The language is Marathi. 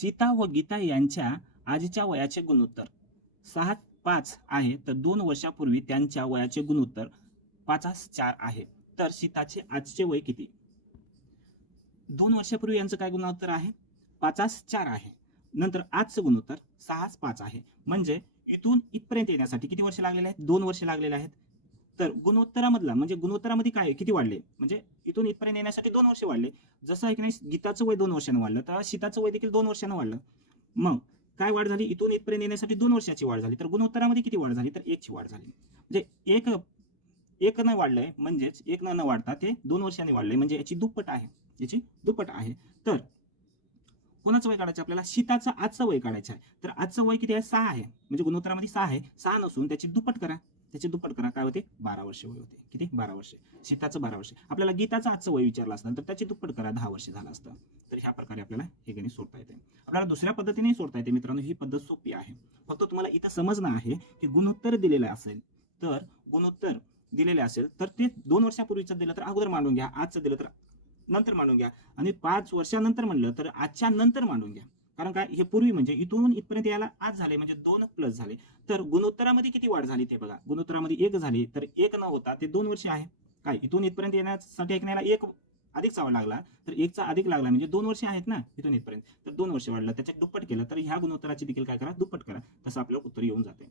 सीता व गीता यांच्या आजच्या वयाचे गुणोत्तर. सहा पाच आहे तर दोन वर्षापूर्वी त्यांच्या वयाचे गुणोत्तर पाचास चार आहे. तर सीताचे आजचे वय किती? दोन वर्षापूर्वी यांचं काय गुणोत्तर आहे? पाचास चार आहे. नंतर आजचं गुणोत्तर सहाच पाच आहे. म्हणजे इथून इथपर्यंत येण्यासाठी किती वर्ष लागलेले आहेत? दोन वर्ष लागलेले आहेत. तर गुणोत्तरामधला म्हणजे गुणोत्तरामध्ये काय आहे? किती वाढले? म्हणजे इथून इथपर्यंत येण्यासाठी दोन वर्ष वाढले. जसं आहे की नाही गीताचं वय दोन वर्षानं वाढलं. तर सीताचं वय देखील दोन वर्षानं वाढलं. मग काय वाढ झाली? इथून इथपर्यंत येण्यासाठी दोन वर्षाची वाढ झाली. तर गुणोत्तरामध्ये किती वाढ झाली? तर एकची वाढ झाली. म्हणजे एक एक न वाढलंय म्हणजेच एक न न वाढता ते दोन वर्षांनी वाढलंय. म्हणजे याची दुप्पट आहे. याची दुप्पट आहे. तर कोणाचं वय काढायचं? आपल्याला शीताचं आजचं वय काढायचं आहे. तर आजचं वय किती आहे? सहा आहे. म्हणजे गुणोत्तरामध्ये सहा आहे. सहा नसून त्याची दुप्पट करा. त्याची दुप्पट करा. काय होते? बारा वर्षे वय होते. किती? बारा वर्षे. सीताचं बारा वर्ष. आपल्याला गीताचं आजचं वय विचारलं असतं तर त्याची दुप्पट करा. दहा वर्षे झालं असतं. तर ह्या प्रकारे आपल्याला हे गणित सोडता येते. आपल्याला दुसऱ्या पद्धतीने सोडता येते मित्रांनो ही पद्धत सोपी आहे. फक्त तुम्हाला इथं समजणं आहे की गुणोत्तर दिलेलं असेल तर गुणोत्तर दिलेले असेल तर ते दोन वर्षापूर्वीचं दिलं तर अगोदर मांडून घ्या. आजचं दिलं तर नंतर मांडून घ्या. आणि पाच वर्षानंतर म्हणलं तर आजच्या नंतर मांडून घ्या. कारण काय? हे पूर्वी म्हणजे इथून इथपर्यंत यायला आज झाले म्हणजे दोन प्लस झाले. तर गुणोत्तरामध्ये किती वाढ झाली ते बघा. गुणोत्तरामध्ये एक झाली तर एक न होता ते दोन वर्ष आहे. काय? इथून इथपर्यंत येण्यासाठी ऐकण्याला एक अधिक चावा लागला तर एकचा अधिक लागला म्हणजे दोन वर्ष आहेत ना इथून इथपर्यंत. तर दोन वर्ष वाढलं त्याच्यात दुप्पट केलं तर ह्या गुणोत्तराची देखील काय करा? दुप्पट करा. तसं आपलं उत्तर येऊन जाते.